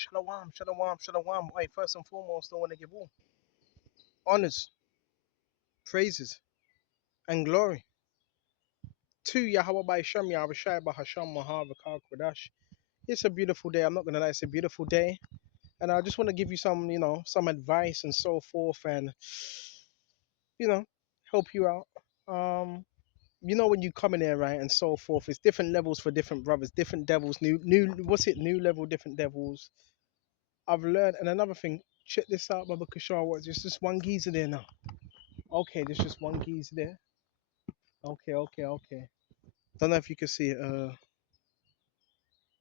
Shalom, shalom, shalom. Hey, first and foremost, I want to give all honors, praises, and glory to Yahweh by Shem, Yahweh Shai, Bahasham, Mahavakar, Kodash. It's a beautiful day. I'm not going to lie, it's a beautiful day. And I just want to give you some, some advice and so forth and, you know, help you out. When you come in there, right, and so forth, it's different levels for different brothers, different devils, new level, different devils. I've learned, and another thing, check this out, Baba Kishar, what, there's just one geezer there now. Okay, there's just one geezer there. Okay. Don't know if you can see it.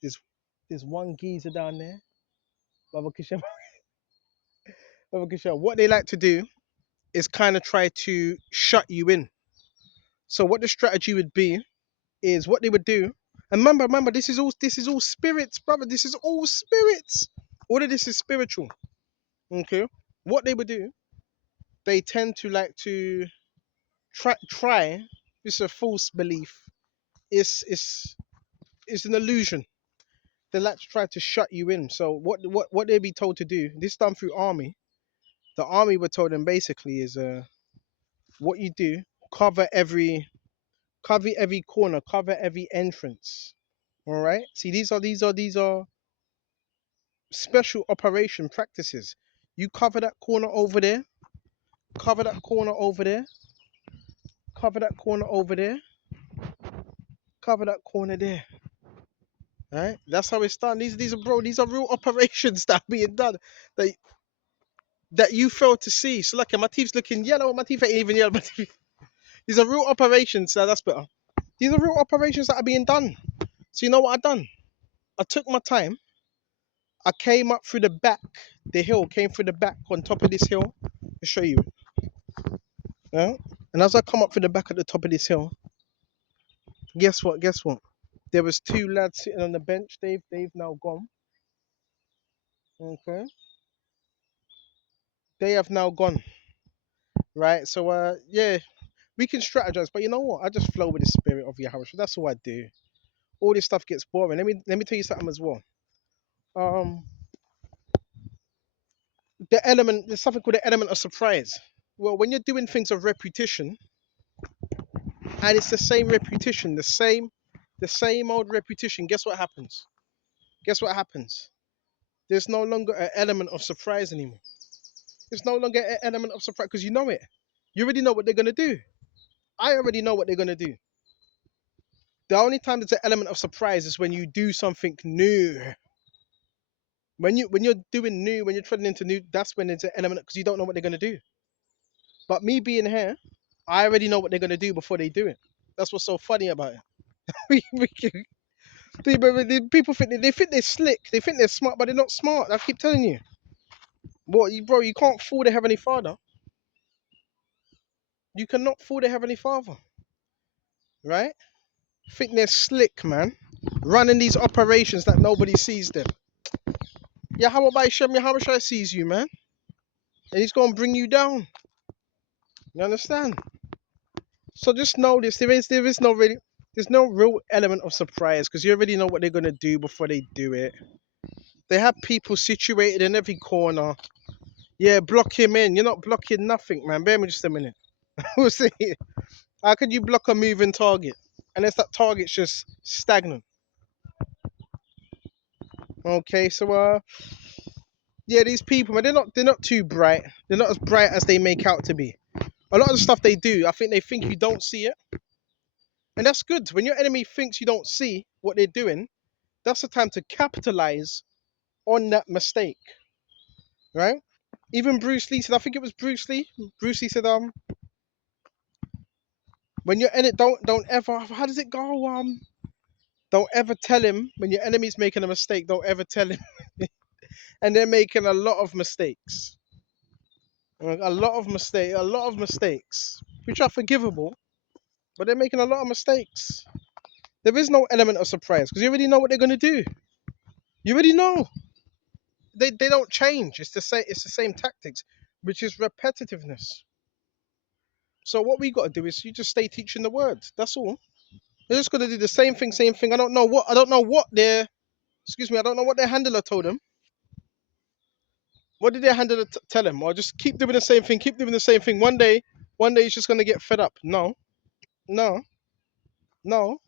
There's there's one geezer down there. Baba Kishar, Baba Kishar. What they like to do is kind of try to shut you in. So what the strategy would be is what they would do. And remember, this is all spirits, brother. This is all spirits. All of this is spiritual. Okay. What they would do, they tend to like to try. It's a false belief. It's an illusion. They like to try to shut you in. So what they'd be told to do, this done through army. The army were told them basically is what you do, cover every corner, cover every entrance. All right. See, these are special operation practices. You cover that corner over there, cover that corner over there, cover that corner over there, cover that corner there. All right. That's how it's done. These are real operations that are being done. That that you fail to see. So like my teeth's looking yellow, my teeth ain't even yellow. These are real operations, so that's better. These are real operations that are being done. So you know what I done? I took my time. I came up through the back, the hill, came through the back on top of this hill. I'll show you. Yeah? And as I come up through the back at the top of this hill, guess what? Guess what? There was two lads sitting on the bench. They've now gone. Okay. They have now gone. Right. So yeah, we can strategize, but you know what? I just flow with the spirit of Yahweh. That's all I do. All this stuff gets boring. Let me tell you something as well. Um, there's something called the element of surprise. Well, when you're doing things of repetition, and it's the same repetition, the same old repetition. Guess what happens? Guess what happens? There's no longer an element of surprise anymore. There's no longer an element of surprise because you know it. You already know what they're gonna do. I already know what they're gonna do. The only time there's an element of surprise is when you do something new. When you're doing new, when you're treading into new, that's when there's an element because you don't know what they're gonna do. But me being here, I already know what they're gonna do before they do it. That's what's so funny about it. People think they're slick, they think they're smart, but they're not smart. I keep telling you. Bro, you can't fool the Heavenly Father. You cannot fool the Heavenly Father, right? Think they're slick, man. Running these operations that nobody sees them. Yeah, how about Shem Yahushua sees you, man? And he's gonna bring you down. You understand? So just know this. There's no real element of surprise because you already know what they're gonna do before they do it. They have people situated in every corner. Yeah, block him in. You're not blocking nothing, man. Bear me just a minute. We'll see. How could you block a moving target? Unless that target's just stagnant. Okay, so yeah, these people, man, they're not too bright. They're not as bright as they make out to be. A lot of the stuff they do, I think they think you don't see it. And that's good. When your enemy thinks you don't see what they're doing, that's the time to capitalize on that mistake. Right? Even Bruce Lee said, I think it was Bruce Lee. Bruce Lee said, when you're in it, don't ever, how does it go? Don't ever tell him when your enemy's making a mistake, don't ever tell him. And they're making a lot of mistakes. A lot of mistakes, which are forgivable, but they're making a lot of mistakes. There is no element of surprise because you already know what they're gonna do. You already know. They don't change. It's the same tactics, which is repetitiveness. So what we got to do is you just stay teaching the word. That's all. They're just gonna do the same thing. I don't know what their excuse me. I don't know what their handler told them. What did they handle it tell him? Or just keep doing the same thing, keep doing the same thing. One day he's just gonna get fed up. No, no, no.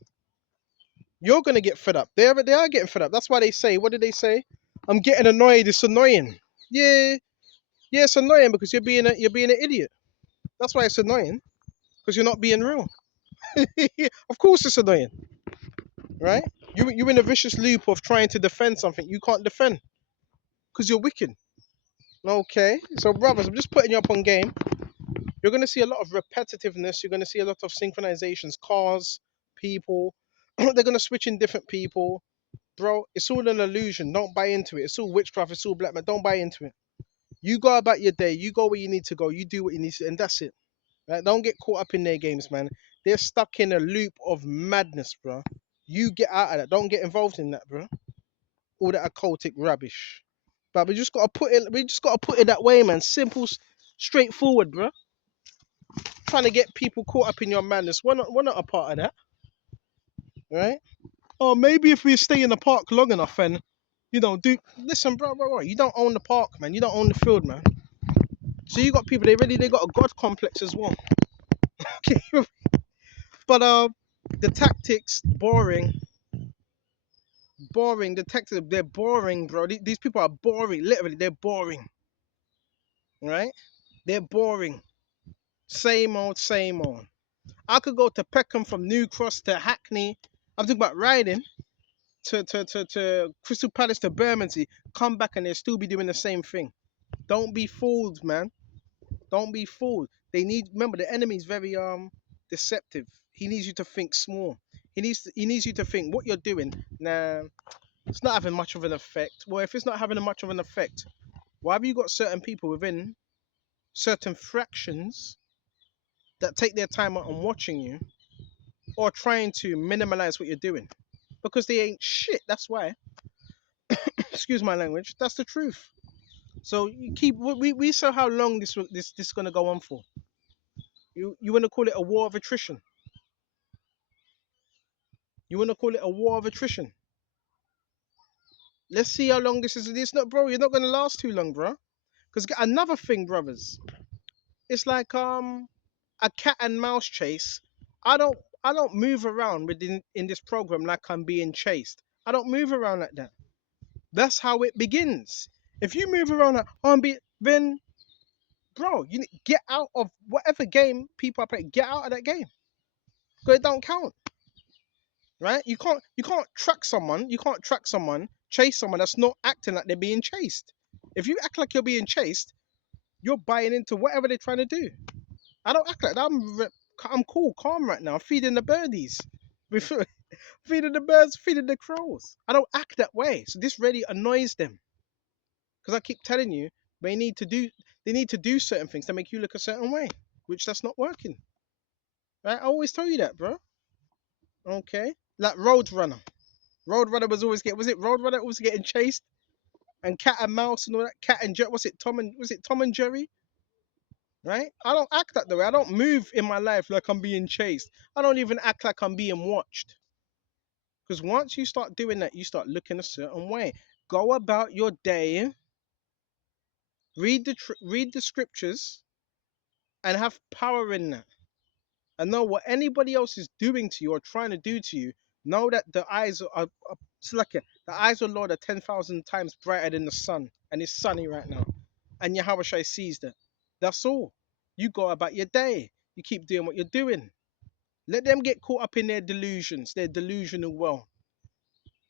You're gonna get fed up. They are getting fed up. That's why they say. What did they say? I'm getting annoyed. It's annoying. Yeah, yeah, it's annoying because you're being an idiot. That's why it's annoying because you're not being real. Of course, it's annoying, right? You're in a vicious loop of trying to defend something you can't defend because you're wicked. Okay, so brothers, I'm just putting you up on game. You're going to see a lot of repetitiveness. You're going to see a lot of synchronizations, cars, people. They're going to switch in different people. Bro, it's all an illusion. Don't buy into it. It's all witchcraft. It's all black man. Don't buy into it. You go about your day. You go where you need to go. You do what you need to, and that's it. Right? Don't get caught up in their games, man. They're stuck in a loop of madness, bro. You get out of that. Don't get involved in that, bro. All that occultic rubbish. But we just gotta put it. We just gotta put it that way, man. Simple, straightforward, bro. Trying to get people caught up in your madness. We're not a part of that, right? Or maybe if we stay in the park long enough and do listen, bro. You don't own the park, man. You don't own the field, man. So you got people. They got a god complex as well. Okay, but the tactics boring. Boring. The tactics they're boring, bro. These people are boring. Literally, they're boring, right? They're boring. Same old, same old. I could go to Peckham from New Cross to Hackney. I'm talking about riding to Crystal Palace to Bermondsey. Come back and they'll still be doing the same thing. Don't be fooled, man. Don't be fooled. Remember the enemy's very deceptive. He needs you to think small. He needs you to think what you're doing. Nah, it's not having much of an effect. Well, if it's not having much of an effect, why have you got certain people within certain fractions that take their time out on watching you or trying to minimize what you're doing? Because they ain't shit. That's why. Excuse my language. That's the truth. So you keep we saw how long this gonna go on for. You wanna call it a war of attrition? You wanna call it a war of attrition? Let's see how long this is. This not, bro. You're not gonna last too long, bro. Because another thing, brothers, it's like a cat and mouse chase. I don't I don't move around within in this program like I'm being chased. I don't move around like that. That's how it begins. If you move around like then bro, you get out of whatever game people are playing. Get out of that game because it don't count, right? You can't track someone. You can't track someone, chase someone that's not acting like they're being chased. If you act like you're being chased, you're buying into whatever they're trying to do. I don't act like that. I'm cool, calm right now. I'm feeding the birdies, feeding the birds, feeding the crows. I don't act that way. So this really annoys them because I keep telling you they need to do certain things to make you look a certain way, which that's not working. Right? I always tell you that, bro. Okay, like Roadrunner. Roadrunner was it Roadrunner was getting chased and cat and mouse and all that cat and Jerry. Was it Tom and Jerry? Right? I don't act that way. I don't move in my life like I'm being chased. I don't even act like I'm being watched. Because once you start doing that, you start looking a certain way. Go about your day, read the scriptures, and have power in that. And know what anybody else is doing to you or trying to do to you. Know that the eyes are it's like the eyes of the Lord are 10,000 times brighter than the sun, and it's sunny right now. And Yahweh Shai sees that. That's all. You go about your day. You keep doing what you're doing. Let them get caught up in their delusions, their delusional well.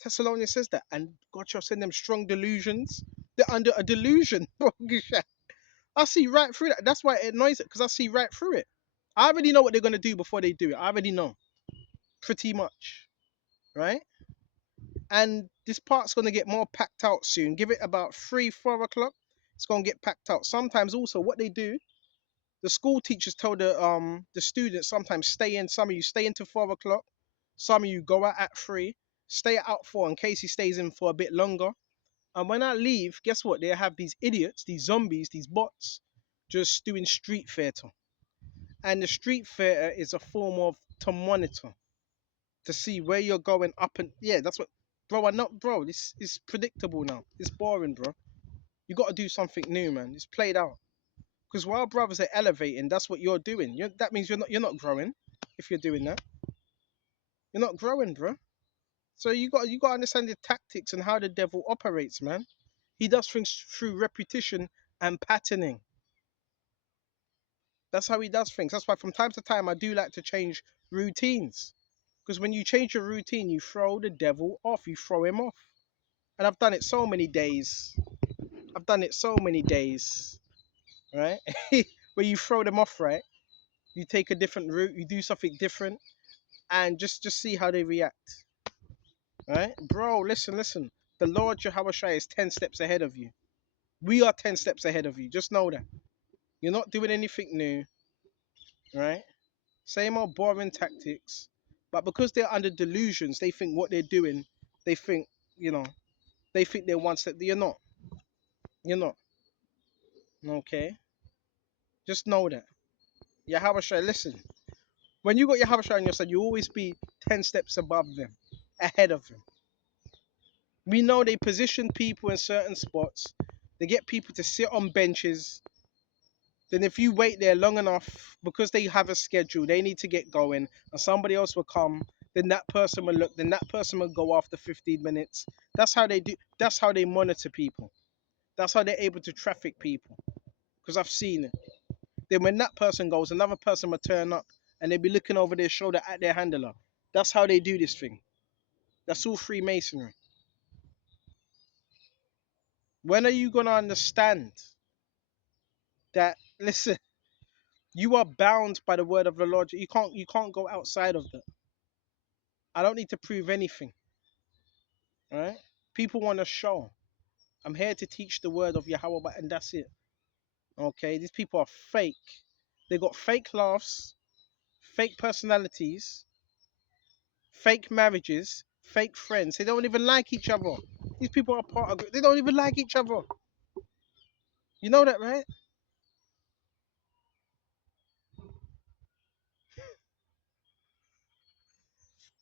Thessalonians says that, and God shall send them strong delusions. They're under a delusion. I see right through that. That's why it annoys it, because I see right through it. I already know what they're gonna do before they do it. I already know, pretty much, right? And this part's gonna get more packed out soon. Give it about 3, 4 o'clock. It's gonna get packed out. Sometimes also what they do, the school teachers tell the students sometimes stay in. Some of you stay into 4 o'clock. Some of you go out at 3. Stay out for in case he stays in for a bit longer. And when I leave, guess what? They have these idiots, these zombies, these bots, just doing street theater. And the street theater is a form of to monitor, to see where you're going up and yeah, that's what, bro. I'm not, bro. This is predictable now. It's boring, bro. You got to do something new, man. It's played out. Because while brothers are elevating, that's what you're doing. That means you're not growing. If you're doing that, you're not growing, bro. So you got to understand the tactics and how the devil operates, man. He does things through repetition and patterning. That's how he does things. That's why from time to time I do like to change routines. Because when you change your routine, you throw the devil off. You throw him off. And I've done it so many days. I've done it so many days, right? Where you throw them off, right? You take a different route. You do something different, and just see how they react, right, bro? Listen. The Lord Jehovah Shai is 10 steps ahead of you. We are 10 steps ahead of you. Just know that you're not doing anything new, right? Same old boring tactics, but because they're under delusions, they think what they're doing. They think, you know, they think they're one step. You're not. You're not. Okay. Just know that. Yahweh Shai, listen. When you got Yahweh Shai on your side, you always be 10 steps above them, ahead of them. We know they position people in certain spots. They get people to sit on benches. Then if you wait there long enough, because they have a schedule, they need to get going, and somebody else will come, then that person will look, then that person will go after 15 minutes. That's how they do, that's how they monitor people. That's how they're able to traffic people. Because I've seen it. Then when that person goes, another person will turn up and they'll be looking over their shoulder at their handler. That's how they do this thing. That's all Freemasonry. When are you gonna understand that, listen, you are bound by the word of the Lord. You can't go outside of that. I don't need to prove anything. All right? People want to show. I'm here to teach the word of Yahweh, and that's it. Okay? These people are fake. They got fake laughs, fake personalities, fake marriages, fake friends. They don't even like each other. These people are part of. They don't even like each other. You know that, right?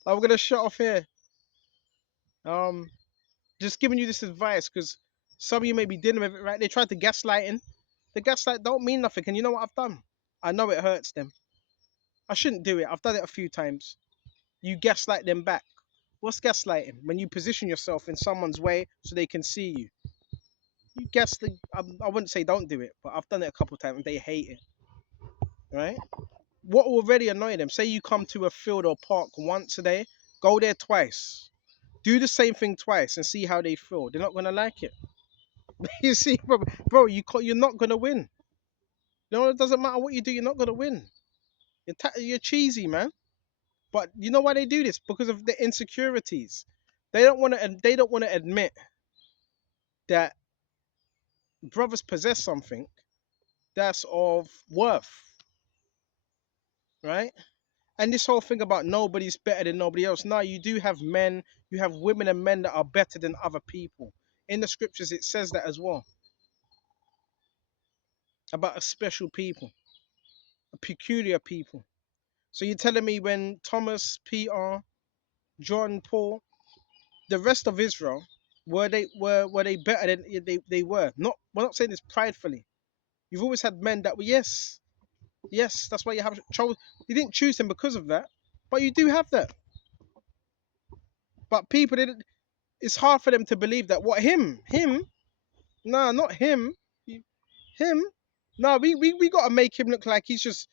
I'm gonna shut off here. Um, just giving you this advice because some of you may be dealing with it, right? They tried to gaslighting. The gaslight don't mean nothing. And you know what I've done? I know it hurts them. I shouldn't do it. I've done it a few times. You gaslight them back. What's gaslighting? When you position yourself in someone's way so they can see you. You gaslight. I wouldn't say don't do it, but I've done it a couple of times and they hate it. Right? What already annoy them? Say you come to a field or park once a day, go there twice. Do the same thing twice and see how they feel. They're not gonna like it. You see, bro, you're not gonna win. You know, it doesn't matter what you do, you're not gonna win. You're cheesy, man. But you know why they do this? Because of the insecurities. They don't want to. They don't want to admit that brothers possess something that's of worth, right? And this whole thing about nobody's better than nobody else. No, you do have men, you have women and men that are better than other people. In the scriptures, it says that as well about a special people, a peculiar people. So you're telling me when Thomas, Peter, John, Paul, the rest of Israel, were they better than they were? Not, we're not saying this pridefully. You've always had men that were, yes, that's why you have chose. You didn't choose them because of that, but you do have that. But people didn't. It's hard for them to believe that. What, him? Nah, not him. Him? Nah, we gotta make him look like he's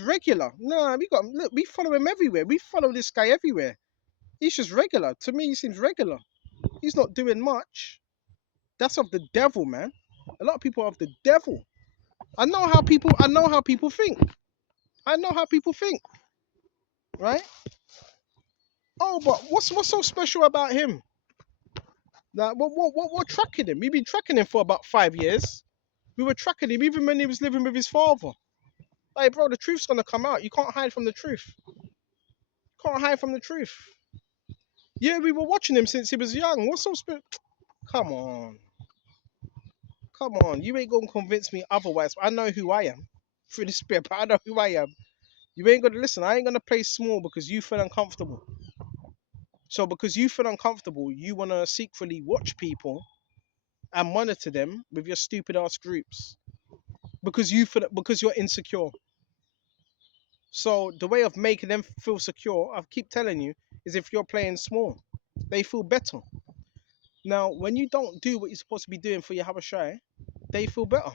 regular. Nah, we got look. We follow him everywhere. We follow this guy everywhere. He's just regular. To me, he seems regular. He's not doing much. That's of the devil, man. A lot of people are of the devil. I know how people. I know how people think. I know how people think. Right? Oh, but what's so special about him? Like, what tracking him? We've been tracking him for about 5 years. We were tracking him even when he was living with his father. Like, bro, the truth's gonna come out. You can't hide from the truth. You can't hide from the truth. Yeah, we were watching him since he was young. What's so special? Come on. Come on. You ain't gonna convince me otherwise. I know who I am. Through the spirit, but I know who I am. You ain't gonna listen. I ain't gonna play small because you feel uncomfortable. So because you feel uncomfortable, you wanna secretly watch people and monitor them with your stupid ass groups because you're insecure. So the way of making them feel secure, I keep telling you, is if you're playing small, they feel better. Now, when you don't do what you're supposed to be doing for your Habashai, they feel better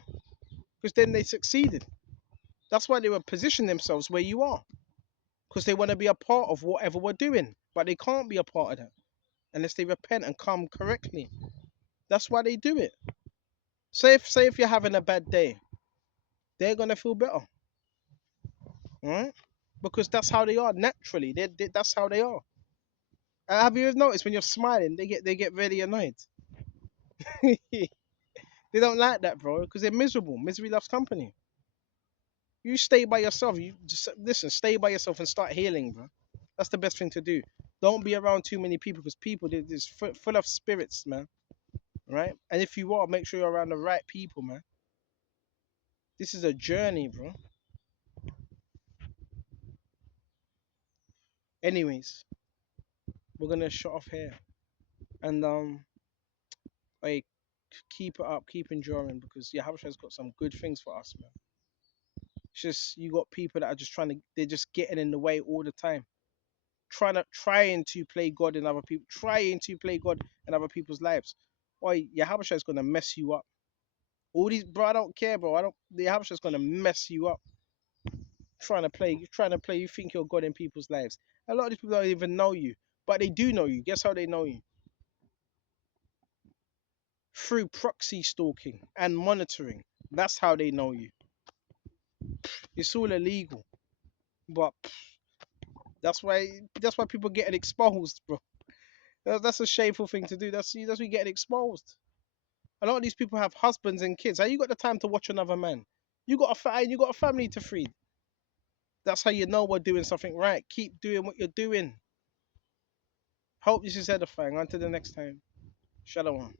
because then they succeeded. That's why they will position themselves where you are because they want to be a part of whatever we're doing, but they can't be a part of that unless they repent and come correctly. That's why they do it. Say if you're having a bad day, they're gonna feel better, right? Because that's how they are naturally. That's how they are. Have you ever noticed when you're smiling, they get really annoyed. They don't like that, bro, because they're miserable. Misery loves company. You stay by yourself. You just listen. Stay by yourself and start healing, bro. That's the best thing to do. Don't be around too many people because people they're full of spirits, man. Right? And if you are, make sure you're around the right people, man. This is a journey, bro. Anyways, we're gonna shut off here and like keep it up, keep enduring because Yahabasha's got some good things for us, man. It's just you got people that are just they're just getting in the way all the time, trying to play God in other people, trying to play God in other people's lives. Boy, Yahabasha is gonna mess you up. All these, bro, I don't care, bro. I don't. The Yahabasha is gonna mess you up. Trying to play. You think you're God in people's lives. A lot of these people don't even know you, but they do know you. Guess how they know you? Through proxy stalking and monitoring. That's how they know you. It's all illegal, but that's why people getting exposed, bro. That's a shameful thing to do. That's we getting exposed. A lot of these people have husbands and kids. How you got the time to watch another man? You got a family to feed. That's how you know we're doing something right. Keep doing what you're doing. Hope this is edifying. Until the next time. Shalom.